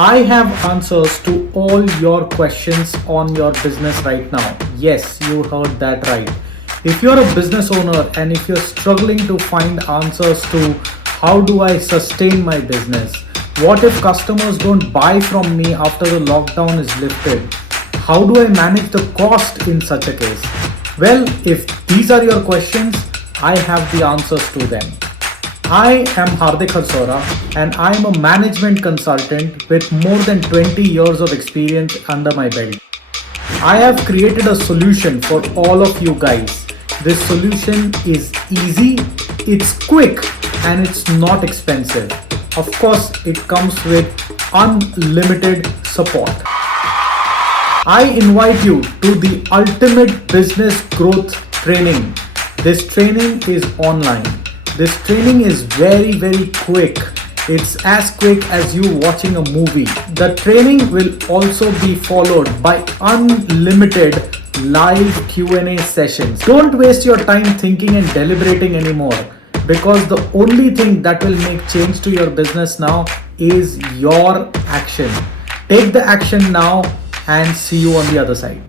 I have answers to all your questions on your business right now. Yes, you heard that right. If you're a business owner and if you're struggling to find answers to how do I sustain my business, what if customers don't buy from me after the lockdown is lifted, how do I manage the cost in such a case? Well, if these are your questions, I have the answers to them. I am Hardik and I am a management consultant with more than 20 years of experience under my belt. I have created a solution for all of you guys. This solution is easy, it's quick, and it's not expensive. Of course, it comes with unlimited support. I invite you to the ultimate business growth training. This training is online. This training is very quick. It's as quick as you watching a movie. The training will also be followed by unlimited live Q&A sessions. Don't waste your time thinking and deliberating anymore, because the only thing that will make change to your business now is your action. Take the action now and see you on the other side.